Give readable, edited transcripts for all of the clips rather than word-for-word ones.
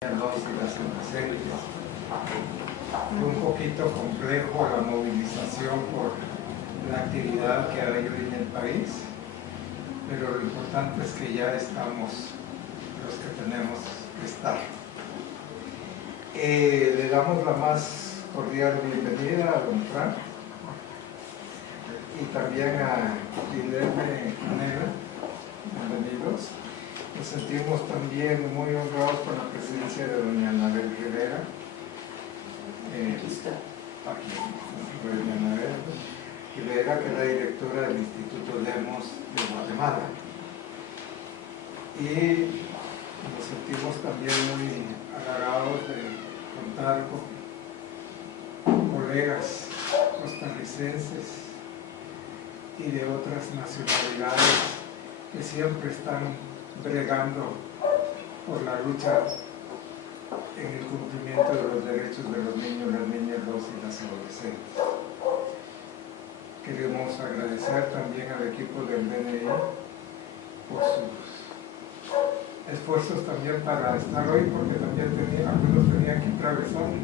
y las adolescentes. Fue un poquito complejo la movilización por la actividad que hay hoy en el país, pero lo importante es que ya estamos los que tenemos que estar. Le damos la más cordial bienvenida a don Frank y también a Guilherme Canela. Bienvenidos. Nos sentimos también muy honrados con la presencia de doña Anabel Rivera. Aquí, doña Anabel Rivera, que es la directora del Instituto Demos de Guatemala. Y nos sentimos también muy halagados de contar con colegas costarricenses y de otras nacionalidades que siempre están bregando por la lucha en el cumplimiento de los derechos de los niños, las niñas, los y las adolescentes. Queremos agradecer también al equipo del DNI por sus esfuerzos también para estar hoy, porque también algunos tenían que atravesar.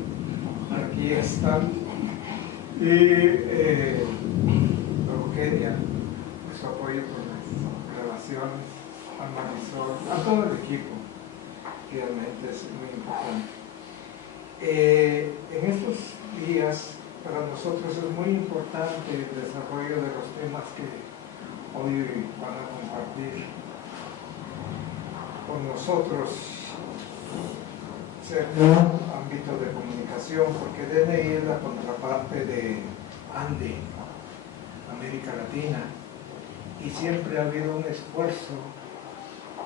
Aquí están. Y Eugenia, su apoyo con las grabaciones, a Marisol, a todo el equipo, realmente es muy importante. En estos días, para nosotros es muy importante el desarrollo de los temas que hoy van a compartir con nosotros, en un ámbito de comunicación, porque DNI es la contraparte de ANDE, América Latina, y siempre ha habido un esfuerzo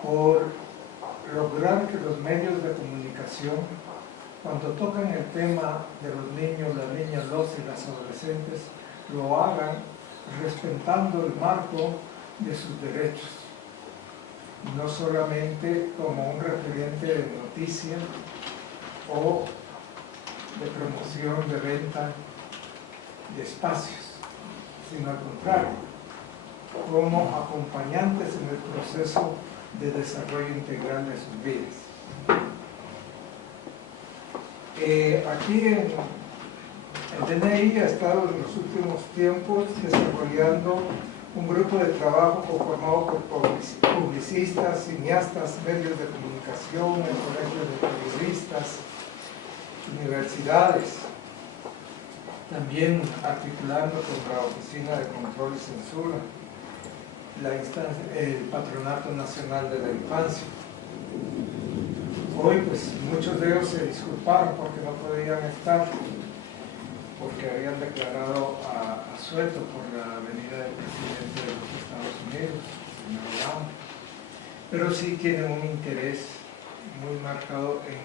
por lograr que los medios de comunicación, cuando tocan el tema de los niños, las niñas, los y las adolescentes, lo hagan respetando el marco de sus derechos, no solamente como un referente de noticia o de promoción, de venta de espacios, sino al contrario, como acompañantes en el proceso de desarrollo integral de sus vidas. Aquí en el DNI ha estado en los últimos tiempos desarrollando un grupo de trabajo conformado por publicistas, cineastas, medios de comunicación, el colegio de periodistas, universidades, también articulando con la Oficina de Control y Censura, el Patronato Nacional de la Infancia. Hoy pues muchos de ellos se disculparon porque no podían estar, porque habían declarado asueto por la venida del presidente de los Estados Unidos, señor Obama, pero sí tienen un interés muy marcado en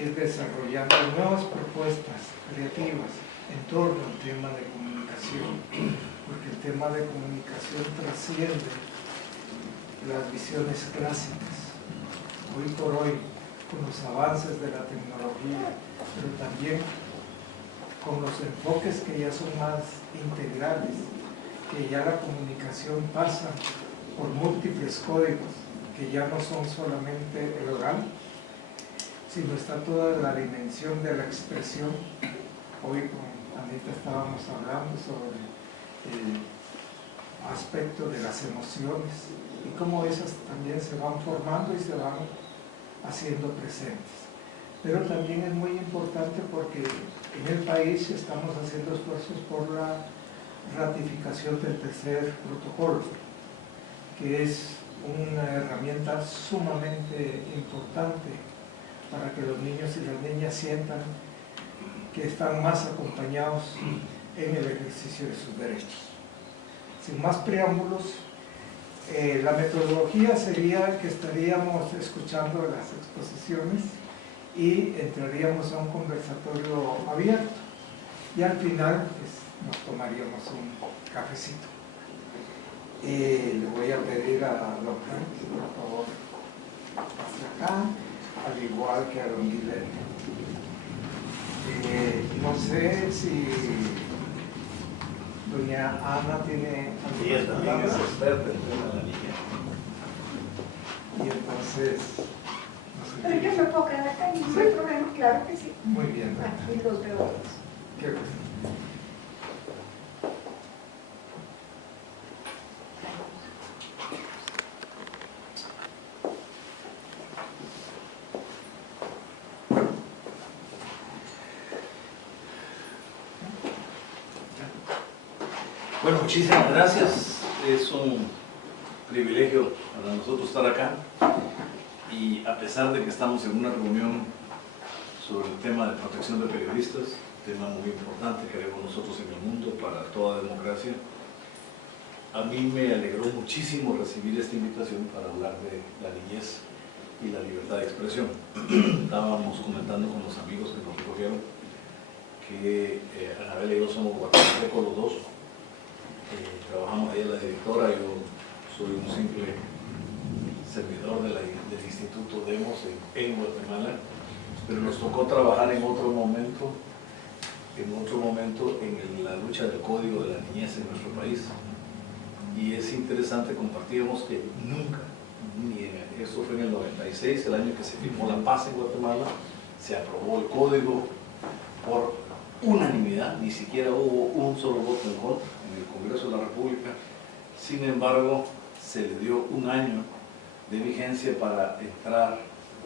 ir desarrollando nuevas propuestas creativas en torno al tema de comunicación, porque el tema de comunicación trasciende las visiones clásicas. Hoy por hoy, con los avances de la tecnología, pero también con los enfoques que ya son más integrales, que ya la comunicación pasa por múltiples códigos, que ya no son solamente el oral, sino está toda la dimensión de la expresión. Hoy con Anita estábamos hablando sobre el aspecto de las emociones y cómo esas también se van formando y se van haciendo presentes. Pero también es muy importante porque en el país estamos haciendo esfuerzos por la ratificación del tercer protocolo, que es una herramienta sumamente importante para que los niños y las niñas sientan que están más acompañados en el ejercicio de sus derechos. Sin más preámbulos, la metodología sería que estaríamos escuchando las exposiciones y entraríamos a un conversatorio abierto y al final pues, nos tomaríamos un cafecito. Le voy a pedir a don Frank, por favor, hasta acá, al igual que a don Guilherme. No sé si doña Ana tiene algunas palabras. Sí, es experta en tema de la niña. Y entonces... Pero yo me puedo quedar acá y No hay problema, claro que sí. Muy bien. Aquí los veo todos. Qué bueno. Bueno, muchísimas gracias. Es un privilegio para nosotros estar acá. Y a pesar de que estamos en una reunión sobre el tema de protección de periodistas, tema muy importante que vemos nosotros en el mundo para toda democracia, a mí me alegró muchísimo recibir esta invitación para hablar de la niñez y la libertad de expresión. Estábamos comentando con los amigos que nos recogieron que Anabel y yo somos guatemaltecos los dos. Trabajamos ahí en la directora, yo soy un simple servidor del Instituto Demos en Guatemala, pero nos tocó trabajar en otro momento en la lucha del Código de la Niñez en nuestro país. Y es interesante, compartíamos que nunca, eso fue en el 96, el año que se firmó la paz en Guatemala, se aprobó el Código por unanimidad, ni siquiera hubo un solo voto en contra en el Congreso de la República. Sin embargo, se le dio un año de vigencia para entrar,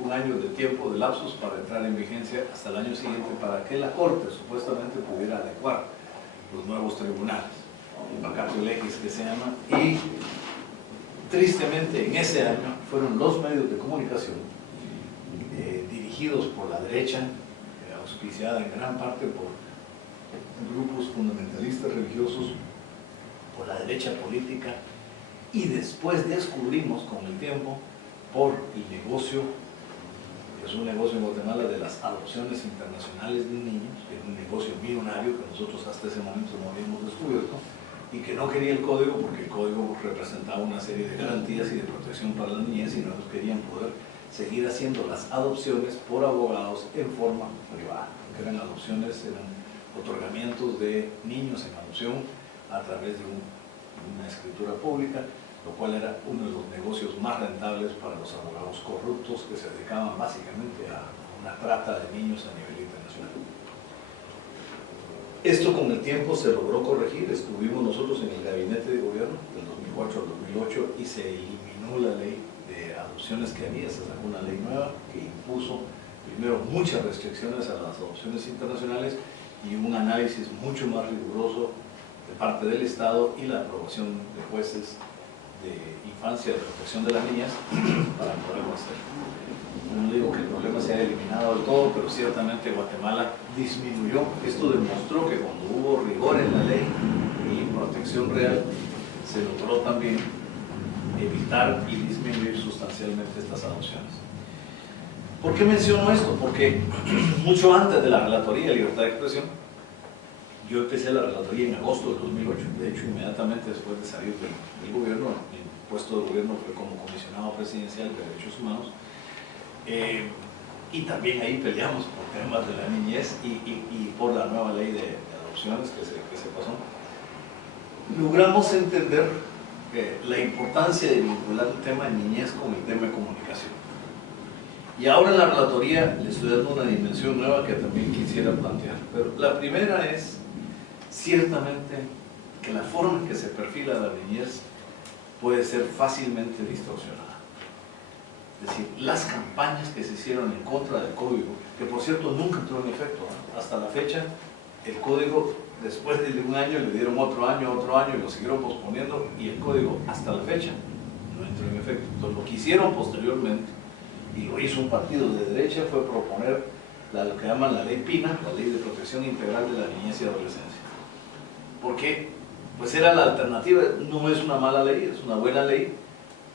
un año de tiempo de lapsus para entrar en vigencia hasta el año siguiente, para que la Corte supuestamente pudiera adecuar los nuevos tribunales, el vacatio legis que se llama. Y tristemente en ese año fueron los medios de comunicación dirigidos por la derecha, auspiciada en gran parte por grupos fundamentalistas religiosos, por la derecha política, y después descubrimos con el tiempo por el negocio, que es un negocio en Guatemala de las adopciones internacionales de niños, que es un negocio millonario que nosotros hasta ese momento no habíamos descubierto, y que no quería el código porque el código representaba una serie de garantías y de protección para la niñez, y no querían poder seguir haciendo las adopciones por abogados en forma privada, que eran adopciones, eran otorgamientos de niños en adopción a través de una escritura pública, lo cual era uno de los negocios más rentables para los abogados corruptos que se dedicaban básicamente a una trata de niños a nivel internacional. Esto con el tiempo se logró corregir. Estuvimos nosotros en el gabinete de gobierno del 2004 al 2008 y se eliminó la ley de adopciones que había, se sacó una ley nueva que impuso primero muchas restricciones a las adopciones internacionales y un análisis mucho más riguroso de parte del Estado y la aprobación de jueces de infancia, de protección de las niñas para poderlo hacer. No digo que el problema se haya eliminado del todo, pero ciertamente Guatemala disminuyó. Esto demostró que cuando hubo rigor en la ley y protección real, se logró también evitar y disminuir sustancialmente estas adopciones. ¿Por qué menciono esto? Porque mucho antes de la Relatoría de Libertad de Expresión, yo empecé la relatoría en agosto del 2008, de hecho inmediatamente después de salir del gobierno, mi puesto de gobierno fue como comisionado presidencial de Derechos Humanos, y también ahí peleamos por temas de la niñez y por la nueva ley de adopciones que se pasó. Logramos entender la importancia de vincular el tema de niñez con el tema de comunicación. Y ahora en la relatoría le estoy dando una dimensión nueva que también quisiera plantear. Pero la primera es, ciertamente, que la forma en que se perfila la niñez puede ser fácilmente distorsionada. Es decir, las campañas que se hicieron en contra del código, que por cierto nunca entró en efecto, hasta la fecha, el código, después de un año, le dieron otro año, y lo siguieron posponiendo, y el código, hasta la fecha, no entró en efecto. Entonces, lo que hicieron posteriormente, y lo hizo un partido de derecha, fue proponer lo que llaman la ley PINA, la Ley de Protección Integral de la Niñez y Adolescencia. ¿Por qué? Pues era la alternativa. No es una mala ley, es una buena ley,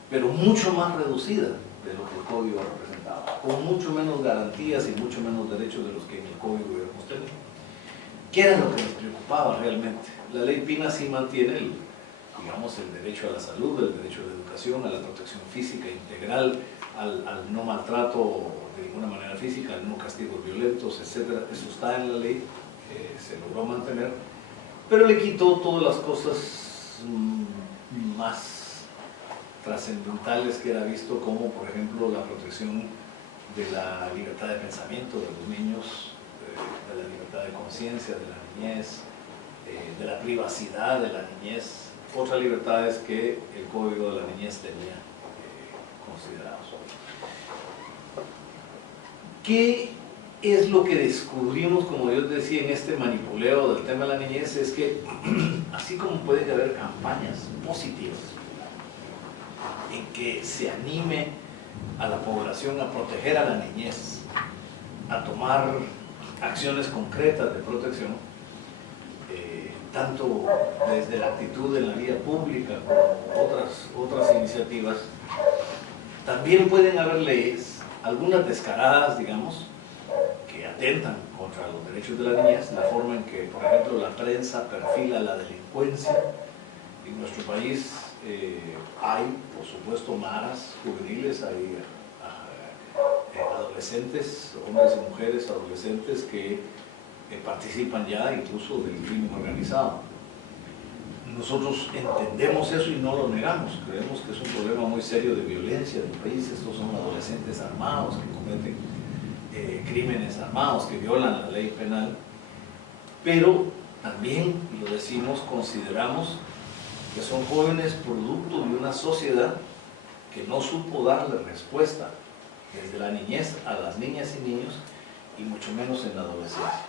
pero mucho más reducida de lo que el código representaba, con mucho menos garantías y mucho menos derechos de los que en el código hubiéramos tenido. ¿Qué era lo que nos preocupaba realmente? La ley PINA sí mantiene digamos, el derecho a la salud, el derecho a la educación, a la protección física integral, al no maltrato de ninguna manera física, al no castigos violentos, etc. Eso está en la ley, se logró mantener, pero le quitó todas las cosas más trascendentales que era visto, como por ejemplo la protección de la libertad de pensamiento de los niños, de la libertad de conciencia de la niñez, de la privacidad de la niñez, otras libertades que el Código de la Niñez tenía considerados. ¿Qué es lo que descubrimos, como yo decía, en este manipuleo del tema de la niñez? Es que, así como puede haber campañas positivas en que se anime a la población a proteger a la niñez, a tomar acciones concretas de protección, tanto desde la actitud en la vía pública como otras iniciativas, también pueden haber leyes, algunas descaradas, digamos, que atentan contra los derechos de la niñez, la forma en que, por ejemplo, la prensa perfila la delincuencia. En nuestro país hay, por supuesto, maras juveniles, hay adolescentes, hombres y mujeres adolescentes que participan ya incluso del crimen organizado. Nosotros entendemos eso y no lo negamos, creemos que es un problema muy serio de violencia del país. Estos son adolescentes armados que cometen crímenes armados, que violan la ley penal, pero también, lo decimos, consideramos que son jóvenes producto de una sociedad que no supo darle respuesta desde la niñez a las niñas y niños, y mucho menos en la adolescencia.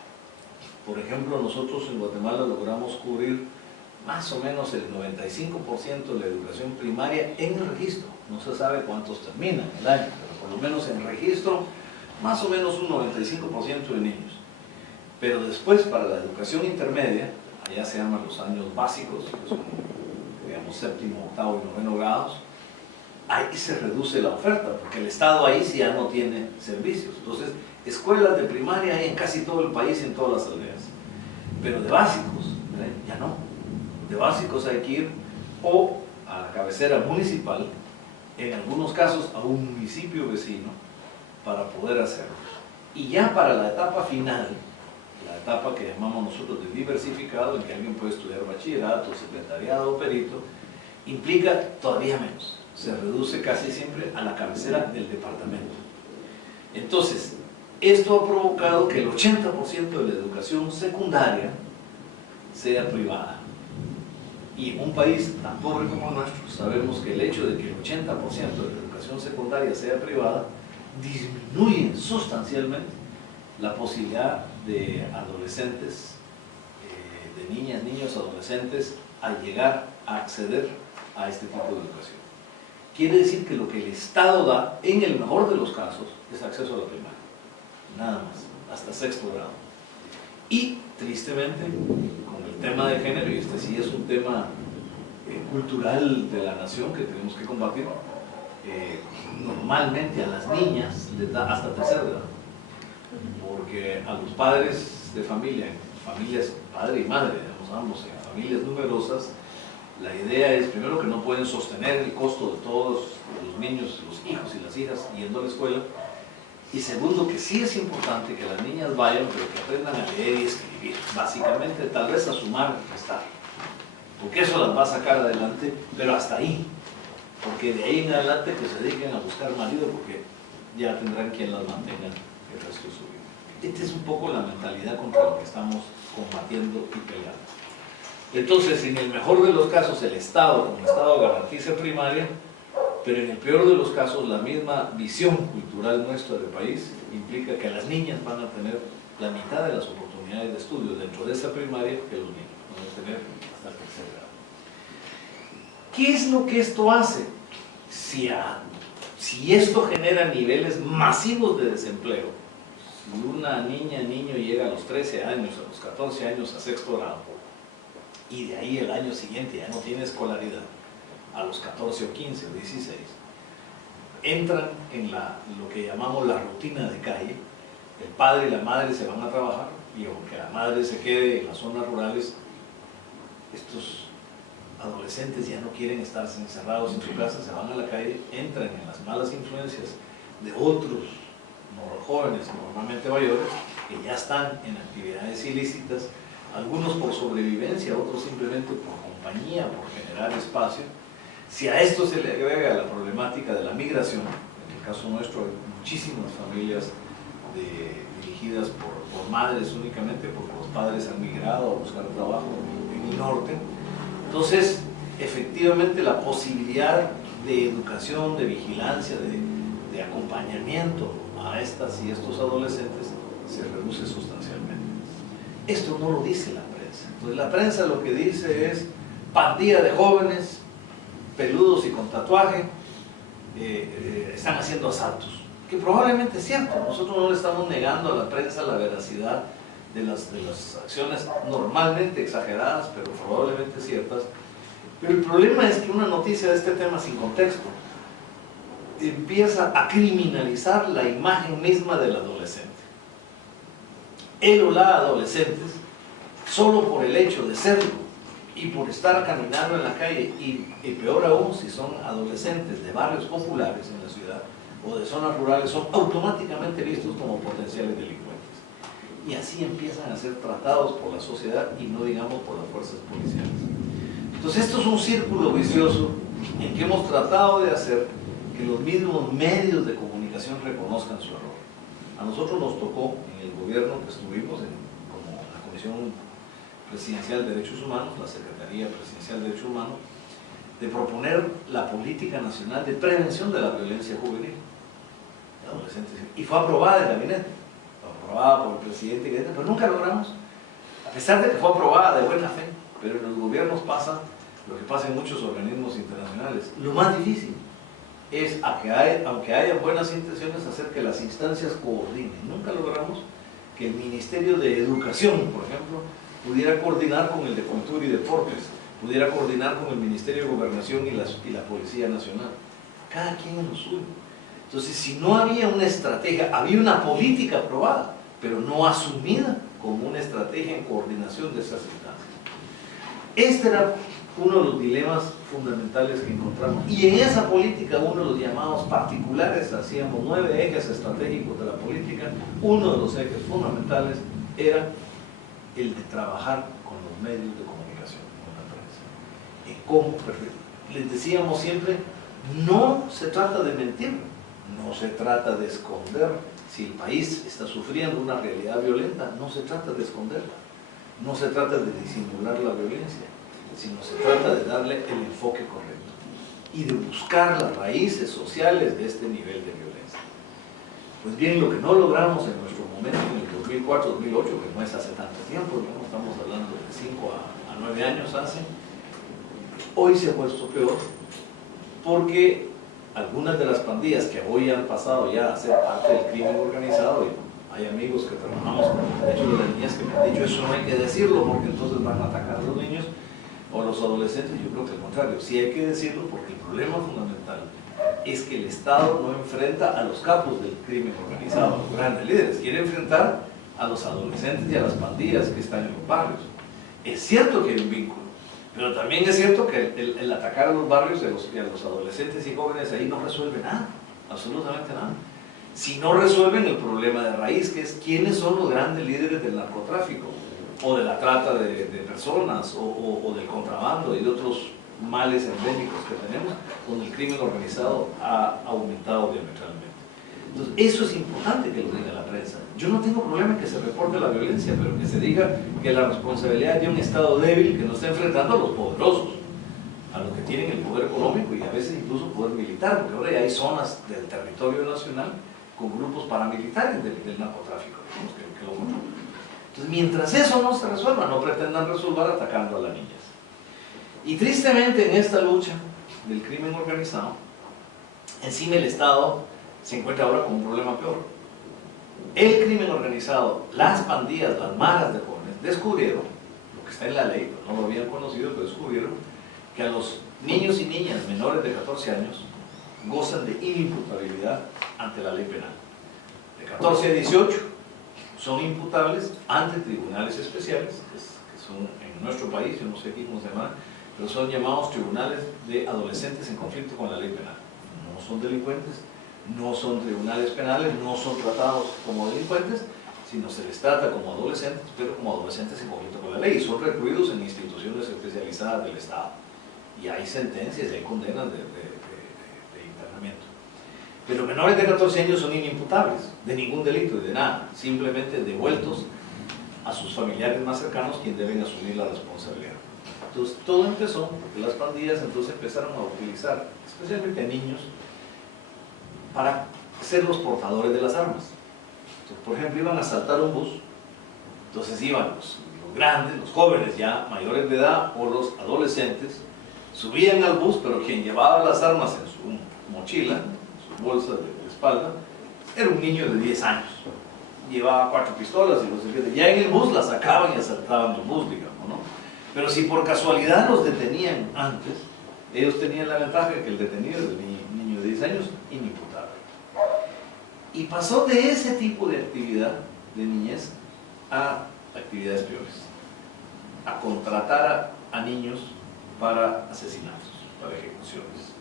Por ejemplo, nosotros en Guatemala logramos cubrir más o menos el 95% de la educación primaria en el registro. No se sabe cuántos terminan el año, pero por lo menos en registro, más o menos un 95% de niños. Pero después, para la educación intermedia, allá se llaman los años básicos, que son, digamos, séptimo, octavo y noveno grados, ahí se reduce la oferta, porque el Estado ahí sí ya no tiene servicios. Entonces, escuelas de primaria hay en casi todo el país y en todas las aldeas, pero de básicos, ya no. De básicos hay que ir o a la cabecera municipal, en algunos casos a un municipio vecino, para poder hacerlo. Y ya para la etapa final, la etapa que llamamos nosotros de diversificado, en que alguien puede estudiar bachillerato, secretariado o perito, implica todavía menos. Se reduce casi siempre a la cabecera del departamento. Entonces, esto ha provocado que el 80% de la educación secundaria sea privada. Y en un país tan pobre como el nuestro, sabemos que el hecho de que el 80% de la educación secundaria sea privada disminuye sustancialmente la posibilidad de adolescentes, de niñas, niños, adolescentes, a llegar a acceder a este tipo de educación. Quiere decir que lo que el Estado da, en el mejor de los casos, es acceso a la primaria. Nada más, hasta sexto grado. Y, tristemente, con el tema de género, y este sí es un tema cultural de la nación que tenemos que combatir, normalmente a las niñas les da hasta tercer grado, porque a los padres de familia, familias padre y madre, digamos, ambos, en familias numerosas, la idea es, primero, que no pueden sostener el costo de todos los niños, los hijos y las hijas yendo a la escuela, y segundo, que sí es importante que las niñas vayan, pero que aprendan a leer y escribir, básicamente, tal vez a sumar y restar, porque eso las va a sacar adelante, pero hasta ahí, porque de ahí en adelante que se dediquen a buscar marido, porque ya tendrán quien las mantenga el resto de su vida. Esta es un poco la mentalidad contra la que estamos combatiendo y peleando. Entonces, en el mejor de los casos, el Estado, como Estado, garantiza primaria, pero en el peor de los casos, la misma visión cultural nuestra del país implica que las niñas van a tener la mitad de las oportunidades de estudio dentro de esa primaria que los niños van a tener hasta el tercer grado. ¿Qué es lo que esto hace? Si esto genera niveles masivos de desempleo, si una niña, niño llega a los 13 años, a los 14 años a sexto grado, y de ahí el año siguiente ya no tiene escolaridad, a los 14 o 15 o 16, entran en lo que llamamos la rutina de calle. El padre y la madre se van a trabajar, y aunque la madre se quede en las zonas rurales, estos adolescentes ya no quieren estar encerrados en su casa, se van a la calle, entran en las malas influencias de otros jóvenes, normalmente mayores, que ya están en actividades ilícitas, algunos por sobrevivencia, otros simplemente por compañía, por generar espacio. Si a esto se le agrega la problemática de la migración, en el caso nuestro hay muchísimas familias dirigidas por madres únicamente, porque los padres han migrado a buscar trabajo en el norte. Entonces, efectivamente, la posibilidad de educación, de vigilancia, de acompañamiento a estas y estos adolescentes se reduce sustancialmente. Esto no lo dice la prensa. Entonces, la prensa lo que dice es pandilla de jóvenes, peludos y con tatuaje, están haciendo asaltos. Que probablemente es cierto. Nosotros no le estamos negando a la prensa la veracidad de las acciones normalmente exageradas, pero probablemente ciertas. Pero el problema es que una noticia de este tema sin contexto empieza a criminalizar la imagen misma del adolescente. Él o la adolescentes, solo por el hecho de serlo y por estar caminando en la calle, y peor aún si son adolescentes de barrios populares en la ciudad o de zonas rurales, son automáticamente vistos como potenciales delincuentes. Y así empiezan a ser tratados por la sociedad y no digamos por las fuerzas policiales. Entonces esto es un círculo vicioso en que hemos tratado de hacer que los mismos medios de comunicación reconozcan su error. A nosotros nos tocó en el gobierno que estuvimos, como la Comisión Presidencial de Derechos Humanos, la Secretaría Presidencial de Derechos Humanos, de proponer la Política Nacional de Prevención de la Violencia Juvenil de adolescentes. Y fue aprobada en el gabinete, fue aprobada por el presidente, pero nunca logramos, a pesar de que fue aprobada de buena fe, pero en los gobiernos pasa lo que pasa en muchos organismos internacionales. Lo más difícil es, aunque haya buenas intenciones, hacer que las instancias coordinen. Nunca logramos que el Ministerio de Educación, por ejemplo, pudiera coordinar con el de Cultura y Deportes, pudiera coordinar con el Ministerio de Gobernación y la Policía Nacional. Cada quien en lo suyo. Entonces, si no había una estrategia, había una política aprobada, pero no asumida como una estrategia en coordinación de esas instancias. Este era uno de los dilemas fundamentales que encontramos. Y en esa política, uno de los llamados particulares, hacíamos 9 ejes estratégicos de la política. Uno de los ejes fundamentales era el de trabajar con los medios de comunicación, con la prensa. Les decíamos siempre, no se trata de mentir, no se trata de esconder. Si el país está sufriendo una realidad violenta, no se trata de esconderla, no se trata de disimular la violencia, sino se trata de darle el enfoque correcto y de buscar las raíces sociales de este nivel de violencia. Pues bien, lo que no logramos en nuestro momento, en el 2004-2008, que no es hace tanto tiempo, ¿no? Estamos hablando de 5 a 9 años hace, hoy se ha puesto peor, porque algunas de las pandillas que hoy han pasado ya a ser parte del crimen organizado, y hay amigos que trabajamos con los derechos de las niñas que me han dicho, eso no hay que decirlo porque entonces van a atacar a los niños o a los adolescentes. Yo creo que al contrario, sí hay que decirlo, porque el problema fundamental es que el Estado no enfrenta a los capos del crimen organizado, a los grandes líderes, quiere enfrentar a los adolescentes y a las pandillas que están en los barrios. Es cierto que hay un vínculo, pero también es cierto que el atacar a los barrios y a los adolescentes y jóvenes ahí no resuelve nada, absolutamente nada. Si no resuelven el problema de raíz, que es quiénes son los grandes líderes del narcotráfico, o de la trata de personas, o del contrabando y de otros males endémicos que tenemos, donde el crimen organizado ha aumentado diametralmente. Entonces, eso es importante que lo diga la prensa. Yo no tengo problema en que se reporte la violencia, pero que se diga que la responsabilidad de un Estado débil que no está enfrentando a los poderosos, a los que tienen el poder económico y a veces incluso poder militar, porque ahora ya hay zonas del territorio nacional con grupos paramilitares del narcotráfico, que lo controlan. Entonces, mientras eso no se resuelva, no pretendan resolver atacando a las niñas. Y tristemente, en esta lucha del crimen organizado, encima el Estado se encuentra ahora con un problema peor. El crimen organizado, las pandillas, las maras de jóvenes, descubrieron, lo que está en la ley, no lo habían conocido, pero descubrieron que a los niños y niñas menores de 14 años gozan de inimputabilidad ante la ley penal. De 14 a 18 son imputables ante tribunales especiales, que son en nuestro país, yo no sé aquí cómo se llaman, pero son llamados tribunales de adolescentes en conflicto con la ley penal. No son delincuentes, no son tribunales penales, no son tratados como delincuentes, sino se les trata como adolescentes, pero como adolescentes en conflicto con la ley, y son recluidos en instituciones especializadas del Estado. Y hay sentencias, hay condenas de internamiento. Pero menores de 14 años son inimputables de ningún delito y de nada, simplemente devueltos a sus familiares más cercanos, quienes deben asumir la responsabilidad. Entonces todo empezó porque las pandillas entonces empezaron a utilizar, especialmente a niños, para ser los portadores de las armas. Entonces, por ejemplo, iban a asaltar un bus, entonces iban los grandes, los jóvenes ya, mayores de edad, o los adolescentes, subían al bus, pero quien llevaba las armas en su mochila, en su bolsa de espalda, era un niño de 10 años. Llevaba 4 pistolas y no sé qué. Ya en el bus las sacaban y asaltaban el bus, digamos, ¿no? Pero si por casualidad los detenían antes, ellos tenían la ventaja de que el detenido era un niño de 10 años, inimputable. Y pasó de ese tipo de actividad de niñez a actividades peores, a contratar a niños para asesinatos, para ejecuciones.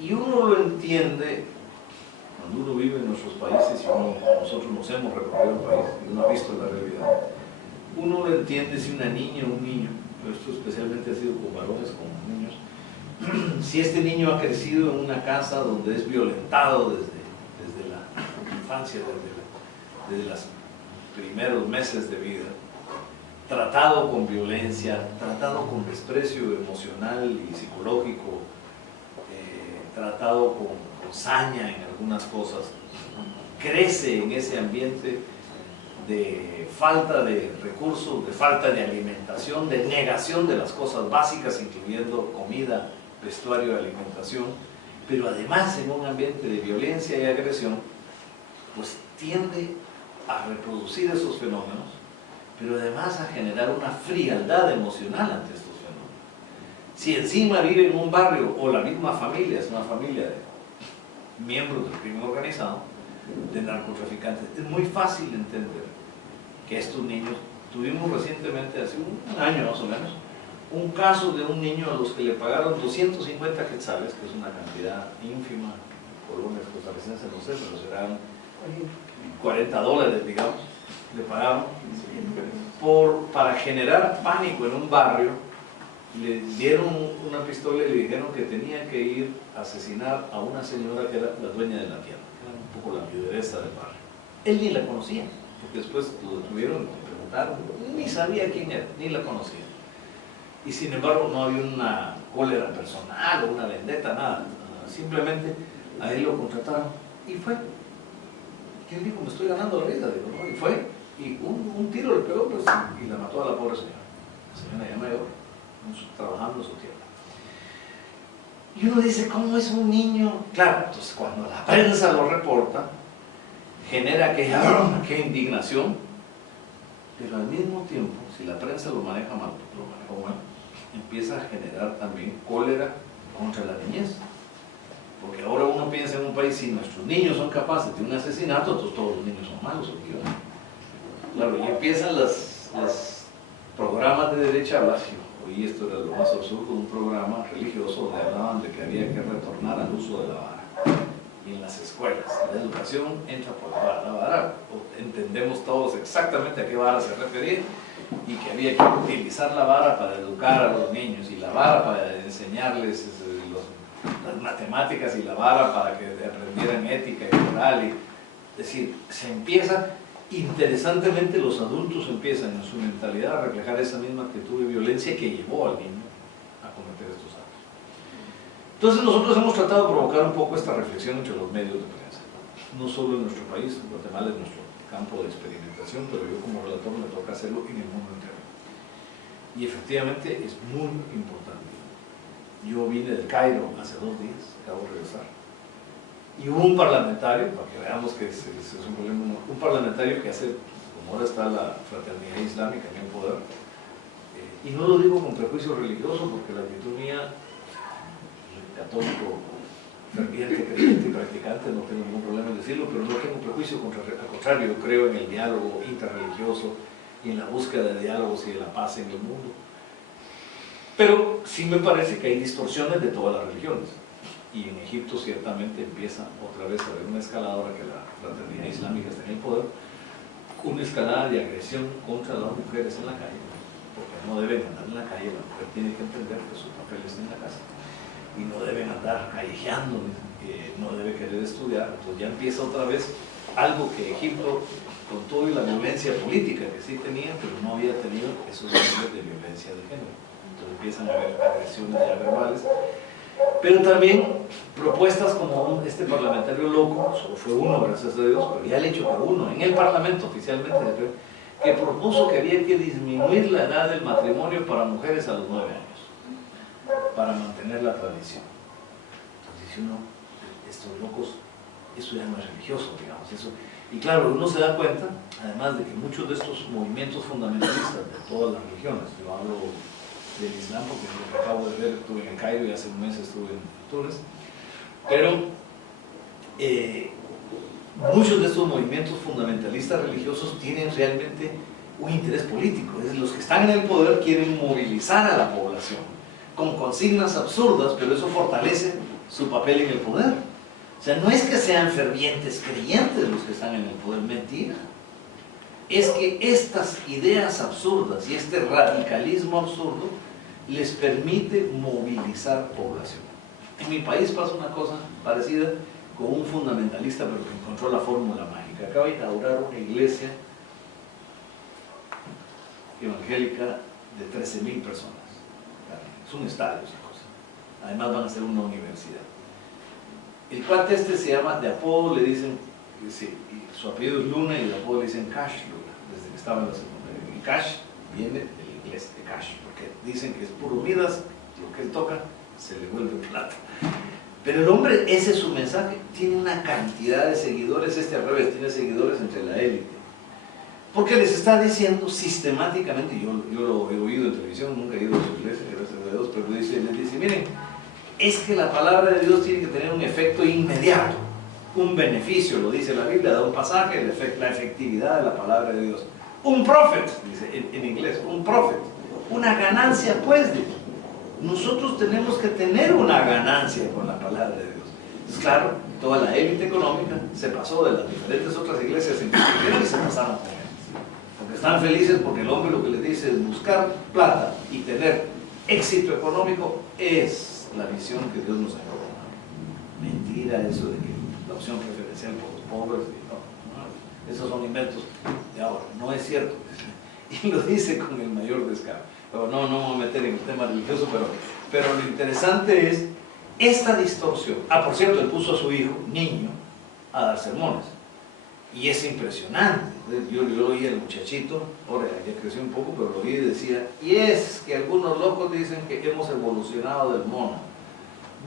Y uno lo entiende cuando uno vive en nuestros países y nosotros nos hemos recorrido el país y uno ha visto la realidad. Uno lo entiende si una niña o un niño, pero esto especialmente ha sido con varones, con niños, si este niño ha crecido en una casa donde es violentado desde la infancia, desde los primeros meses de vida, tratado con violencia, tratado con desprecio emocional y psicológico, tratado con saña en algunas cosas, crece en ese ambiente de falta de recursos, de falta de alimentación, de negación de las cosas básicas, incluyendo comida, vestuario, alimentación, pero además en un ambiente de violencia y agresión, pues tiende a reproducir esos fenómenos, pero además a generar una frialdad emocional ante estos fenómenos. Si encima vive en un barrio, o la misma familia, es una familia de miembros del crimen organizado, de narcotraficantes, es muy fácil entender que estos niños, tuvimos recientemente, hace un año más o menos, un caso de un niño a los que le pagaron 250 quetzales, que es una cantidad ínfima, colones costarricenses, no sé, pero serán $40, digamos, le pagaron para generar pánico en un barrio. Le dieron una pistola y le dijeron que tenía que ir a asesinar a una señora que era la dueña de la tienda, que era un poco la viuderesa del barrio. Él ni la conocía, porque después lo detuvieron, le preguntaron, ni sabía quién era, ni la conocía. Y sin embargo no había una cólera personal o una vendetta, nada. Simplemente a él lo contrataron y fue. Y él dijo, me estoy ganando la vida, digo, ¿no? Y fue, y un tiro le pegó, pues, y la mató a la pobre señora. La señora ya mayor, trabajando en su tienda. Y uno dice, ¿cómo es un niño? Claro, entonces cuando la prensa lo reporta, genera aquella indignación, pero al mismo tiempo, si la prensa lo maneja mal, lo maneja mal, empieza a generar también cólera contra la niñez. Porque ahora uno piensa en un país, si nuestros niños son capaces de un asesinato, entonces todos los niños son malos. Claro, y empiezan los programas de derecha básica. Y esto era lo más absurdo, un programa religioso donde hablaban de que había que retornar al uso de la vara. Y en las escuelas, la educación entra por la vara. La vara, entendemos todos exactamente a qué vara se refería, y que había que utilizar la vara para educar a los niños, y la vara para enseñarles las matemáticas, y la vara para que aprendieran ética y moral. Es decir, se empieza, interesantemente los adultos empiezan en su mentalidad a reflejar esa misma actitud de violencia que llevó al niño a cometer estos actos. Entonces nosotros hemos tratado de provocar un poco esta reflexión entre los medios de prensa, no solo en nuestro país. Guatemala es nuestro campo de experimentación, pero yo como relator me toca hacerlo en el mundo entero. Y efectivamente es muy importante. Yo vine del Cairo hace 2 días, acabo de regresar, y hubo un parlamentario, para que veamos que es un problema, un parlamentario que hace, como ahora está la fraternidad islámica en el poder, y no lo digo con prejuicio religioso, porque la actitud mía, católico, ferviente, creyente y practicante, no tengo ningún problema en decirlo, pero no tengo prejuicio al contrario, yo creo en el diálogo interreligioso y en la búsqueda de diálogos y de la paz en el mundo. Pero sí me parece que hay distorsiones de todas las religiones, y en Egipto ciertamente empieza otra vez a haber una escalada ahora que la fraternidad islámica está en el poder, una escalada de agresión contra las mujeres en la calle, porque no deben andar en la calle, la mujer tiene que entender que su papel es en la casa, y no deben andar callejeando no debe querer estudiar, entonces ya empieza otra vez algo que Egipto, con todo y la violencia política que sí tenía, pero no había tenido esos niveles de violencia de género. Entonces empiezan a haber agresiones ya verbales, pero también propuestas como este parlamentario loco, solo fue uno, gracias a Dios, pero ya el hecho que uno, en el parlamento oficialmente, que propuso que había que disminuir la edad del matrimonio para mujeres a los 9 años, para mantener la tradición. Entonces dice uno, estos locos, eso ya no es religioso, digamos, eso. Y claro, uno se da cuenta, además de que muchos de estos movimientos fundamentalistas de todas las religiones, yo hablo del Islam porque lo que acabo de ver, estuve en el Cairo y hace un mes estuve en Túnez, pero muchos de estos movimientos fundamentalistas religiosos tienen realmente un interés político. Es decir, los que están en el poder quieren movilizar a la población con consignas absurdas, pero eso fortalece su papel en el poder. O sea, no es que sean fervientes creyentes los que están en el poder, mentira. Es que estas ideas absurdas y este radicalismo absurdo les permite movilizar población. En mi país pasa una cosa parecida con un fundamentalista, pero que encontró la fórmula mágica. Acaba de inaugurar una iglesia evangélica de 13.000 personas. Es un estadio esa cosa. Además van a ser una universidad. El cuate este se llama, de apodo le dicen, su apellido es Luna y de apodo le dicen Cash Luna, desde que estaba en la secundaria. Y Cash viene del inglés de cash, porque dicen que es puro Midas, lo que él toca se le vuelve plata. Pero el hombre, ese es su mensaje, tiene una cantidad de seguidores, al revés, tiene seguidores entre la élite. Porque les está diciendo sistemáticamente, yo lo he oído en televisión, nunca he ido a su iglesia, gracias a Dios, pero les dice, miren, es que la palabra de Dios tiene que tener un efecto inmediato, un beneficio, lo dice la Biblia, da un pasaje, la efectividad de la palabra de Dios. Un prophet, dice en inglés, un prophet, una ganancia pues, dice. Nosotros tenemos que tener una ganancia con la palabra de Dios. Entonces, claro, toda la élite económica se pasó de las diferentes otras iglesias en que estuvieron y se pasaron con él. Porque están felices porque el hombre lo que les dice es buscar plata y tener éxito económico es la visión que Dios nos ha dado. Mentira eso de que la opción preferencial por los pobres, no, esos son inventos de ahora, no es cierto. Y lo dice con el mayor descaro. Pero no me voy a meter en el tema religioso, pero lo interesante es esta distorsión. Por cierto, él puso a su hijo, niño, a dar sermones. Y es impresionante. Yo lo oí al muchachito, ahora ya creció un poco, pero lo oí y decía, y es que algunos locos dicen que hemos evolucionado del mono.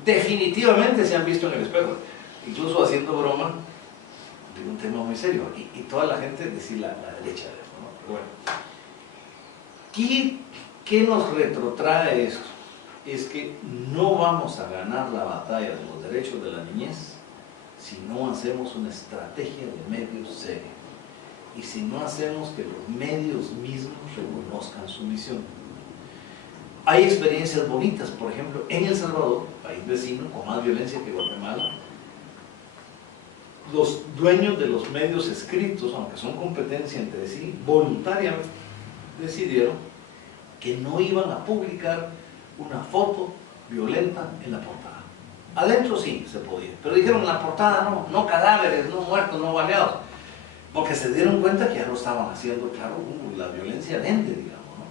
Definitivamente se han visto en el espejo, incluso haciendo broma de un tema muy serio. Y toda la gente decía la derecha de eso, ¿no? Pero bueno. ¿Qué nos retrotrae esto? Es que no vamos a ganar la batalla de los derechos de la niñez si no hacemos una estrategia de medios seria y si no hacemos que los medios mismos reconozcan su misión. Hay experiencias bonitas, por ejemplo, en El Salvador, país vecino con más violencia que Guatemala, los dueños de los medios escritos, aunque son competencia entre sí, voluntariamente decidieron que no iban a publicar una foto violenta en la portada. Adentro sí se podía, pero dijeron en la portada no cadáveres, no muertos, no baleados, porque se dieron cuenta que ya lo estaban haciendo, claro, la violencia vende, digamos, ¿no?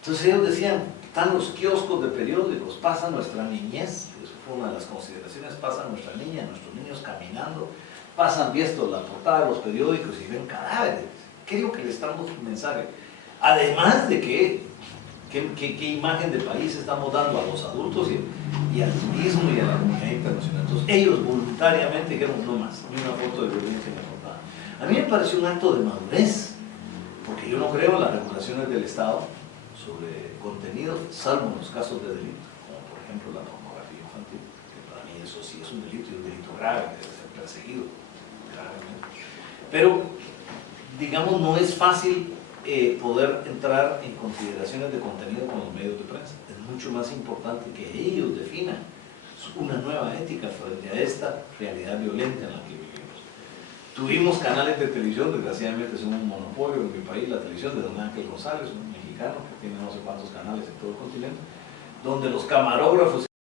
Entonces ellos decían, están los kioscos de periódicos, pasa nuestra niñez, eso fue una de las consideraciones, pasa nuestra niña, nuestros niños caminando, pasan viendo la portada de los periódicos y ven cadáveres. ¿Qué es lo que les estamos mensaje? Además de ¿qué imagen de país estamos dando a los adultos y al turismo y a la comunidad internacional? Entonces ellos voluntariamente dijeron no más, ni una foto de violencia en la portada. A mí me pareció un acto de madurez, porque yo no creo en las regulaciones del Estado sobre contenidos, salvo en los casos de delito, como por ejemplo la pornografía infantil, que para mí eso sí es un delito y un delito grave, que debe ser perseguido gravemente. Pero, digamos, no es fácil poder entrar en consideraciones de contenido con los medios de prensa. Es mucho más importante que ellos definan una nueva ética frente a esta realidad violenta en la que vivimos. Tuvimos canales de televisión, desgraciadamente son un monopolio en mi país, la televisión de don Ángel González, un mexicano que tiene no sé cuántos canales en todo el continente, donde los camarógrafos